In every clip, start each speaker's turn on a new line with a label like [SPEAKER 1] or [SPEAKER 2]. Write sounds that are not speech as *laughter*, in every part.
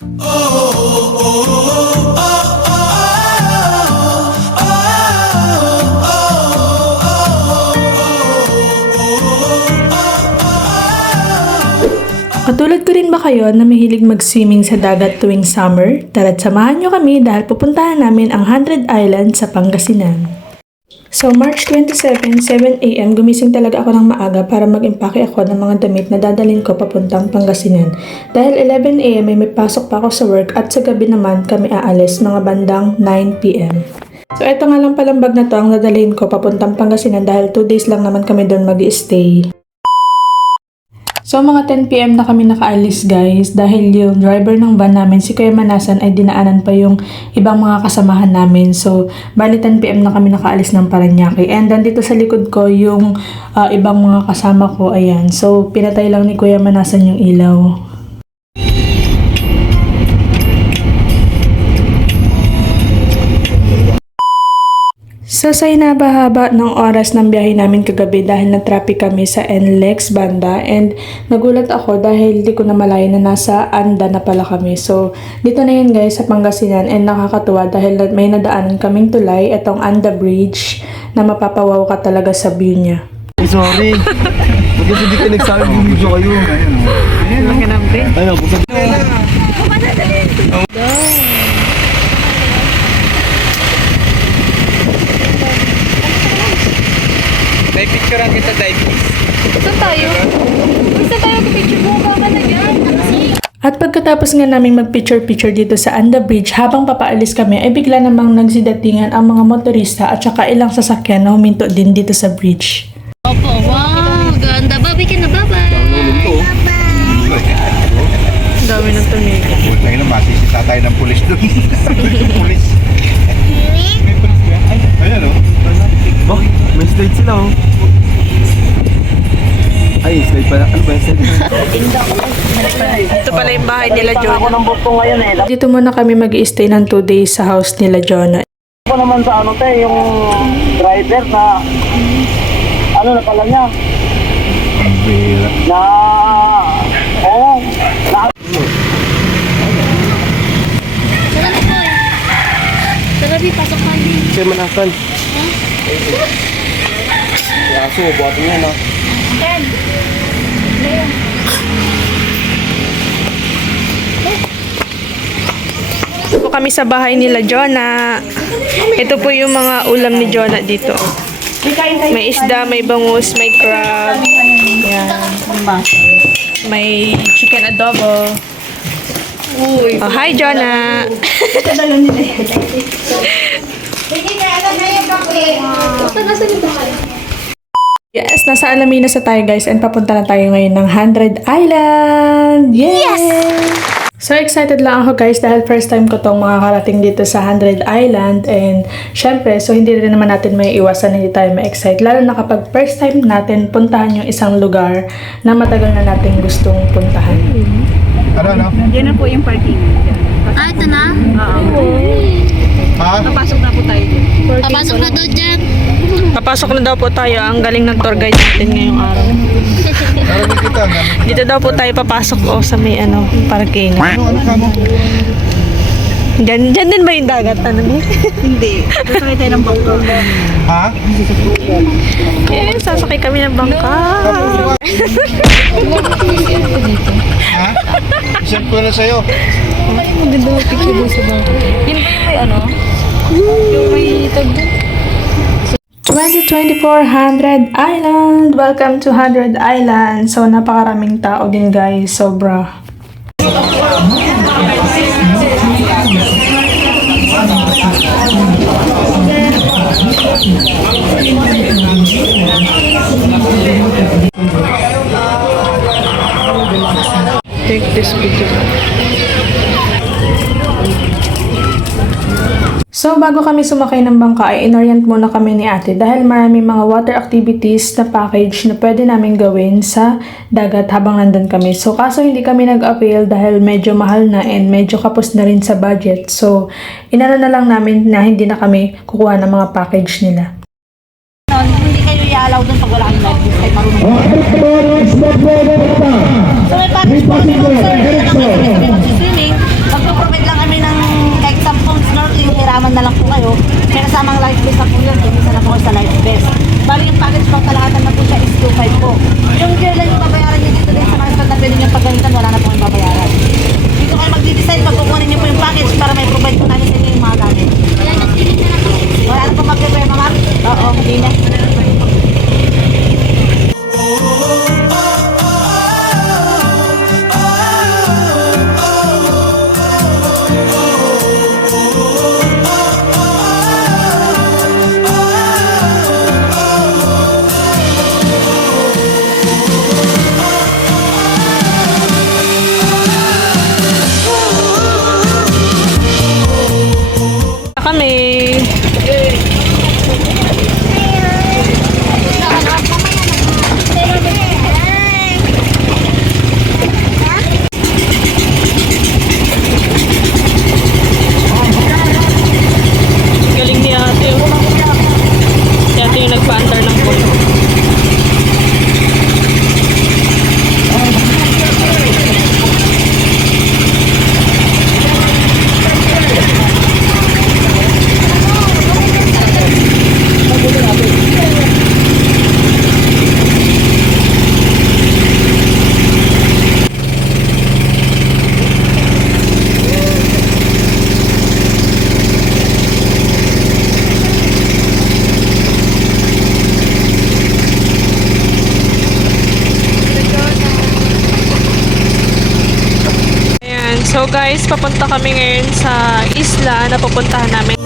[SPEAKER 1] Katulad ko rin ba kayo na mahilig mag-swimming sa dagat tuwing summer? Tara't samahan nyo kami dahil pupuntahan namin ang 100 Island sa Pangasinan. So, March 27, 7am, gumising talaga ako ng maaga para mag-impake ako ng mga damit na dadalhin ko papuntang Pangasinan. Dahil 11am ay may pasok pa ako sa work at sa gabi naman kami aalis mga bandang 9pm. So, eto nga lang palang bag na to ang dadalhin ko papuntang Pangasinan dahil 2 days lang naman kami doon mag stay So mga 10pm na kami nakaalis guys dahil yung driver ng van namin si Kuya Manasan ay dinaanan pa yung ibang mga kasamahan namin. So bali 10pm na kami nakaalis ng Paranaque. And dito sa likod ko yung ah, ibang mga kasama ko ayan. So pinatay lang ni Kuya Manasan yung ilaw. So sa inabahaba ng oras ng biyahe namin kagabi dahil na-traffic kami sa NLEX banda and nagulat ako dahil di ko na malaya na nasa Anda na pala kami. So dito na yun guys sa Pangasinan and nakakatuwa dahil na- may nadaanan kaming tulay itong Anda Bridge na mapapawaw ka talaga sa view niya.
[SPEAKER 2] Ay, sorry. Bakit hindi ka nagsabi video kayo? Ayun. Laki ng Ayun, busog.
[SPEAKER 3] May picturean kita, Dave.
[SPEAKER 4] Saan tayo? Saan tayo picture mo? Baka na yan.
[SPEAKER 1] At pagkatapos nga naming mag-picture-picture dito sa Anda Bridge, habang papaalis kami ay bigla namang nagsidatingan ang mga motorista at saka ilang sasakyan na huminto din dito sa bridge.
[SPEAKER 2] Slide pala. Ano ba yung slide?
[SPEAKER 1] Ito pala yung bahay nila,
[SPEAKER 5] Ako
[SPEAKER 1] Jonah.
[SPEAKER 5] ng busto ngayon eh.
[SPEAKER 1] Dito muna kami mag stay ng 2 days sa house nila, Jonah.
[SPEAKER 5] Ako naman sa ano te, yung driver na ano na pala niya, na oo, na
[SPEAKER 4] Tara, Bi, pasok din.
[SPEAKER 2] Siya manasan. Yaso, buhatin yan ah.
[SPEAKER 1] Po kami sa bahay nila, Jonah. Ito po yung mga ulam ni Jonah dito. May isda, may bangus, may crab. Yan. May chicken adobo. Oh, hi, Jonah. *laughs* Yes, nasa Alaminos na tayo guys and papunta na tayo ngayon ng 100 Island! Yes! So excited lang ako guys dahil first time ko tong makakarating dito sa 100 Island and syempre so hindi rin naman natin may iwasan na hindi tayo ma-excite lalo na kapag first time natin puntahan yung isang lugar na matagal na natin gustong puntahan.
[SPEAKER 2] Ano, ano?
[SPEAKER 6] Yan na po yung parking.
[SPEAKER 4] Ah, ito na?
[SPEAKER 2] Ha?
[SPEAKER 6] Papasok na po tayo dyan.
[SPEAKER 4] Papasok na daw dyan.
[SPEAKER 1] Papasok na daw po tayo. Ang galing ng tour guide natin ngayong araw. Dito daw po tayo papasok o sa may ano, parking.
[SPEAKER 2] Ano, ano?
[SPEAKER 1] Diyan, diyan din ba yung dagat? Ano ba? *laughs*
[SPEAKER 6] Hindi. Sasakay tayo ng bangko.
[SPEAKER 2] Ha?
[SPEAKER 1] Eh, sasakay kami ng bangka.
[SPEAKER 2] Ha? Isang ko na sa'yo.
[SPEAKER 6] Yun ba yung may ano? Yung may tag
[SPEAKER 1] 2024 100 Island! Welcome to 100 Island! So, napakaraming tao din guys. Sobra. Take this video. So, bago kami sumakay ng bangka, ay inorient muna kami ni ate dahil maraming mga water activities na package na pwede namin gawin sa dagat habang nandun kami. So, kaso hindi kami nag-avail dahil medyo mahal na and medyo kapos na rin sa budget. So, inano na lang namin na hindi na kami kukuha ng mga package nila.
[SPEAKER 6] Hindi kayo i-allow dun pag wala kang. Kahit marunong. So may package po kami tayo, may kasamang life vest na po yun.
[SPEAKER 1] Kaya minsan na po sa life vest. Bali, yung package pang kalahatan na po siya is 2.5 po. Yung gear lang yung babayaran nyo dito din sa mga stand na pwede nyo paggamitan, wala na po yung babayaran. Dito kayo mag-design, pagkukunin nyo po yung
[SPEAKER 4] package para
[SPEAKER 1] may provide
[SPEAKER 4] po natin
[SPEAKER 1] sa
[SPEAKER 4] inyo yung mga gamit. Wala na po mag-prepare, ma'am? Oo,
[SPEAKER 1] hindi na. Papunta kami ngayon sa isla na pupuntahan namin.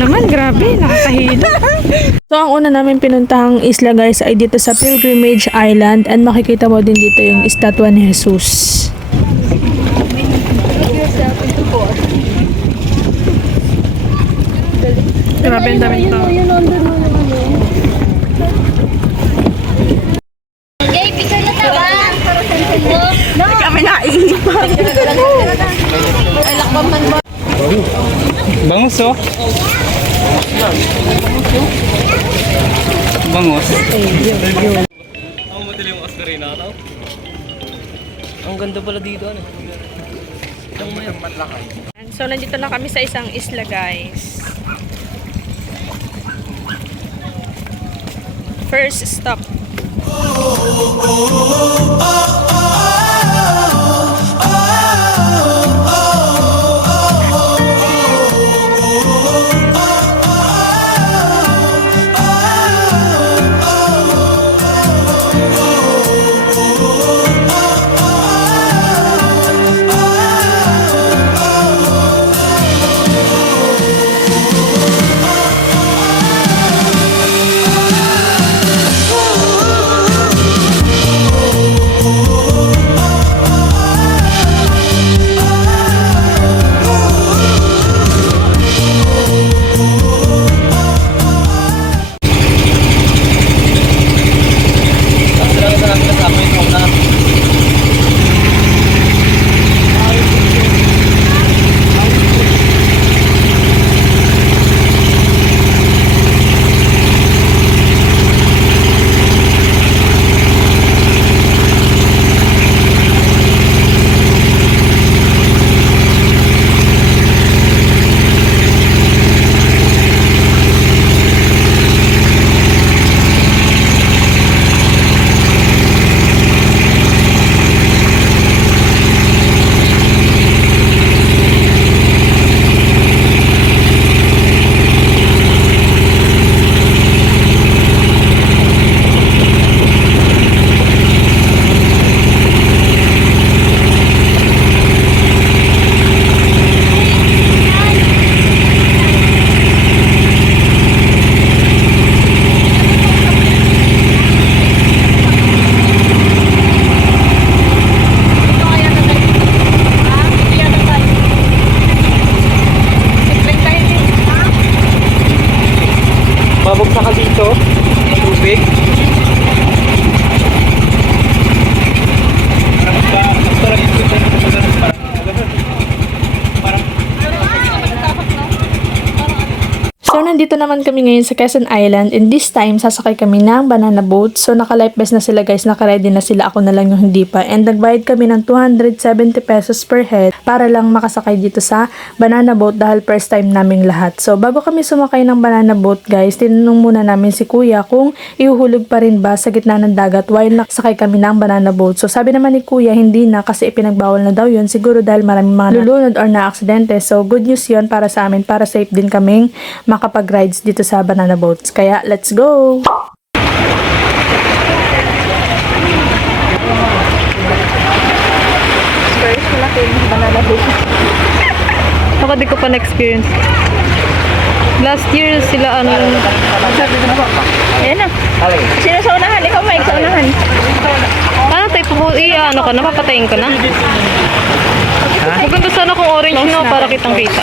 [SPEAKER 1] Naman, grabe, nakakahilo. *laughs* So, ang una namin pinuntahang isla guys ay dito sa Pilgrimage Island and makikita mo din dito yung estatwa ni Jesus. Grabe, ang dami
[SPEAKER 4] mo ano. Okay, picture na tawa.
[SPEAKER 1] Kami naiipan.
[SPEAKER 3] Bangus oh. Bangus. Ang ganda pala dito ano.
[SPEAKER 1] So, nandito na kami sa isang isla guys. First stop. nandito naman kami ngayon sa Quezon Island and this time sasakay kami ng banana boat. So naka-life vest na sila guys, naka-ready na sila. Ako na lang yung hindi pa. And nagbayad kami ng 270 pesos per head para lang makasakay dito sa banana boat dahil first time naming lahat. So bago kami sumakay ng banana boat guys, tinanong muna namin si kuya kung ihuhulog pa rin ba sa gitna ng dagat while nakasakay kami ng banana boat. So sabi naman ni kuya hindi na kasi ipinagbawal na daw yun siguro dahil maraming mga lulunod or na-aksidente. So good news yun para sa amin para safe din kaming makapag-rides dito sa banana boats. Kaya let's go!
[SPEAKER 6] Ako di ko pa na-experience. Last year sila ano yung... Ayan na. Sino sa unahan? Ikaw Mike sa unahan. Ano tayo po? Iya, ano ka na? Papatayin ko na. Maganda sana kung orange no para kitang kita.